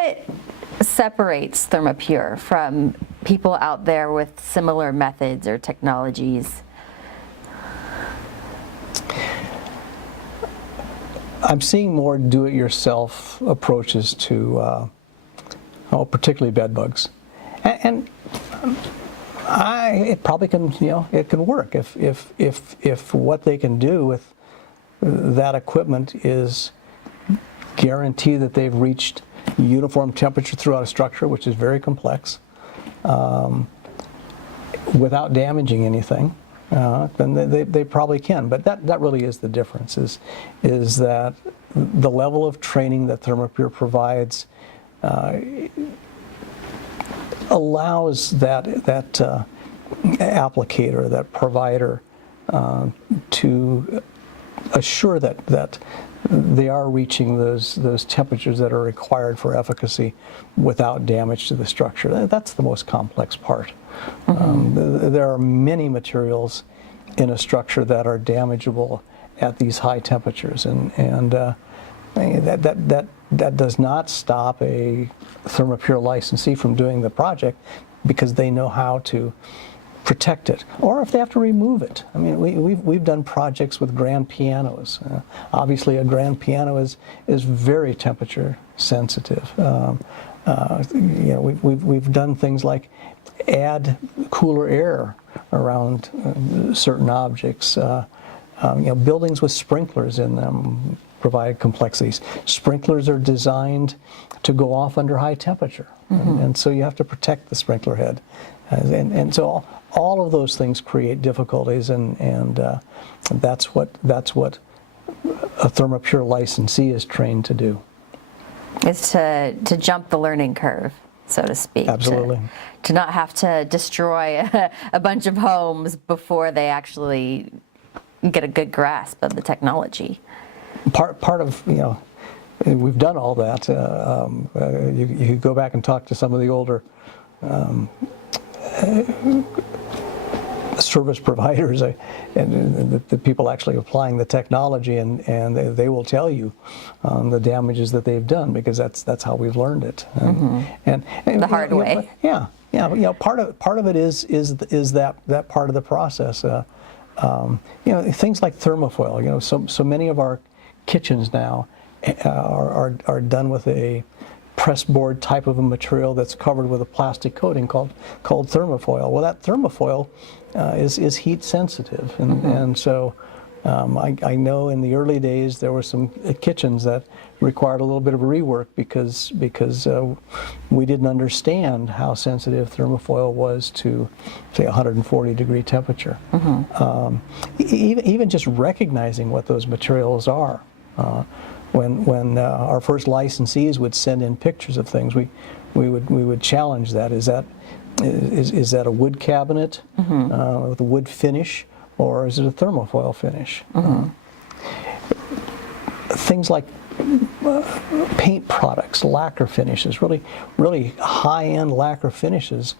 What separates ThermaPure from people out there with similar methods or technologies? I'm seeing more do-it-yourself approaches to, particularly bed bugs, and it probably can, it can work if what they can do with that equipment is guarantee that they've reached uniform temperature throughout a structure, which is very complex, without damaging anything. Then they probably can. But that really is the difference, is that the level of training that ThermaPure provides allows that applicator, that provider, to assure that they are reaching those temperatures that are required for efficacy without damage to the structure. That's the most complex part. There are many materials in a structure that are damageable at these high temperatures, and that does not stop a ThermaPure licensee from doing the project, because they know how to protect it, or if they have to remove it. I mean, we've done projects with grand pianos. Obviously, a grand piano is very temperature sensitive. We've done things like add cooler air around certain objects. Buildings with sprinklers in them provide complexities. Sprinklers are designed to go off under high temperature, and so you have to protect the sprinkler head, and so all of those things create difficulties, and that's what a ThermaPure licensee is trained to do. Is to jump the learning curve, so to speak. Absolutely. To not have to destroy a bunch of homes before they actually get a good grasp of the technology. Part of, we've done all that. You go back and talk to some of the older service providers and the people actually applying the technology, and they will tell you the damages that they've done, because that's how we've learned it. And the hard way. Yeah. Part of it is that part of the process. Things like thermofoil. So many of our kitchens now are done with a press board type of a material that's covered with a plastic coating called thermofoil. Well, that thermofoil is heat sensitive, and so I know in the early days there were some kitchens that required a little bit of rework because we didn't understand how sensitive thermofoil was to, say, 140-degree temperature. Even just recognizing what those materials are. When our first licensees would send in pictures of things, we would challenge that. Is that a wood cabinet with a wood finish, or is it a thermofoil finish? Things like paint products, lacquer finishes, really high-end lacquer finishes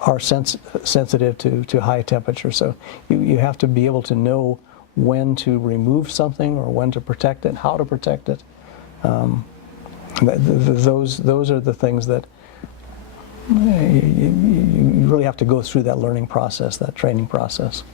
are sensitive to high temperature. So you have to be able to know when to remove something or when to protect it, how to protect it. Those are the things that you really have to go through that learning process, that training process.